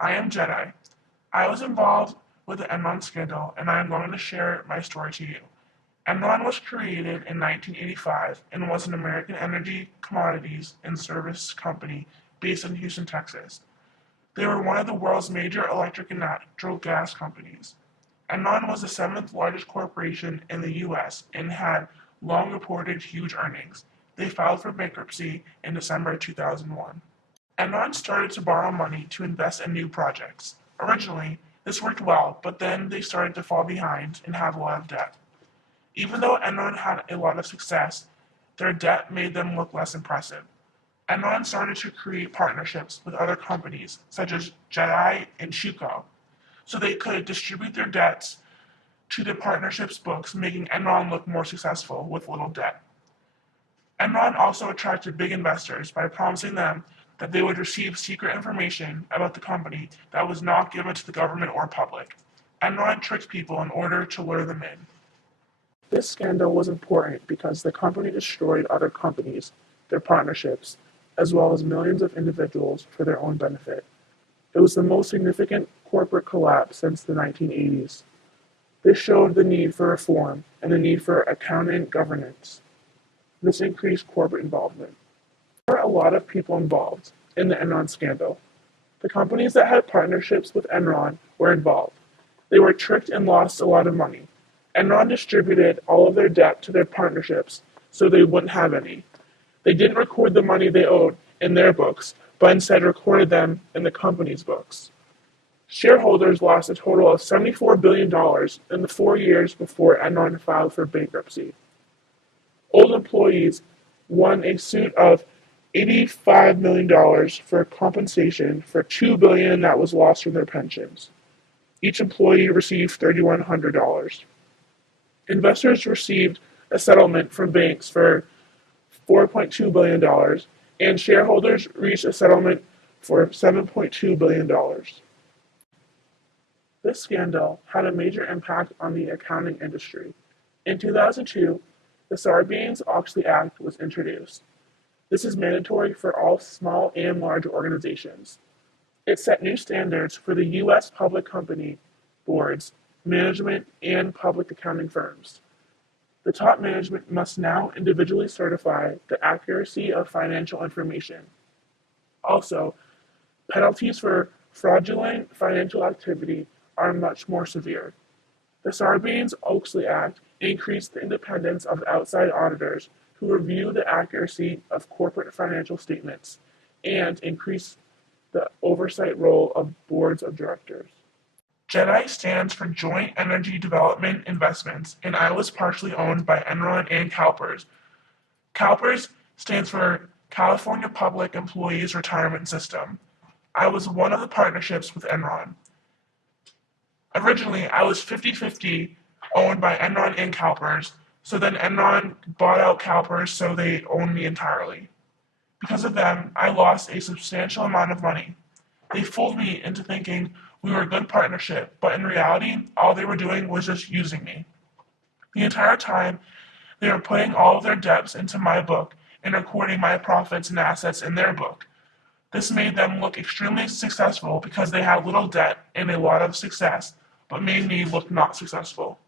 I am Jedi. I was involved with the Enron scandal, and I am going to share my story to you. Enron was created in 1985 and was an American energy, commodities, and service company based in Houston, Texas. They were one of the world's major electric and natural gas companies. Enron was the seventh largest corporation in the U.S. and had long reported huge earnings. They filed for bankruptcy in December 2001. Enron started to borrow money to invest in new projects. Originally, this worked well, but then they started to fall behind and have a lot of debt. Even though Enron had a lot of success, their debt made them look less impressive. Enron started to create partnerships with other companies, such as Jedi and Shuko, so they could distribute their debts to the partnership's books, making Enron look more successful with little debt. Enron also attracted big investors by promising them that they would receive secret information about the company that was not given to the government or public. Enron tricked people in order to lure them in. This scandal was important because the company destroyed other companies, their partnerships, as well as millions of individuals for their own benefit. It was the most significant corporate collapse since the 1980s. This showed the need for reform and the need for accountant governance. This increased corporate involvement. There were a lot of people involved in the Enron scandal. The companies that had partnerships with Enron were involved. They were tricked and lost a lot of money. Enron distributed all of their debt to their partnerships so they wouldn't have any. They didn't record the money they owed in their books, but instead recorded them in the company's books. Shareholders lost a total of $74 billion in the 4 years before Enron filed for bankruptcy. Old employees won a suit of $85 million for compensation for $2 billion that was lost from their pensions. Each employee received $3,100. Investors received a settlement from banks for $4.2 billion, and shareholders reached a settlement for $7.2 billion. This scandal had a major impact on the accounting industry. In 2002, the Sarbanes-Oxley Act was introduced. This is mandatory for all small and large organizations. It set new standards for the U.S. public company boards, management, and public accounting firms. The top management must now individually certify the accuracy of financial information. Also, penalties for fraudulent financial activity are much more severe. The Sarbanes-Oxley Act increased the independence of outside auditors who review the accuracy of corporate financial statements and increased the oversight role of boards of directors. JEDI stands for Joint Energy Development Investments, and I was partially owned by Enron and CalPERS. CalPERS stands for California Public Employees Retirement System. I was one of the partnerships with Enron. Originally, I was 50-50 owned by Enron and CalPERS, so then Enron bought out CalPERS, so they owned me entirely. Because of them, I lost a substantial amount of money. They fooled me into thinking we were a good partnership, but in reality, all they were doing was just using me. The entire time, they were putting all of their debts into my book and recording my profits and assets in their book. This made them look extremely successful because they had little debt and a lot of success, but made me look not successful.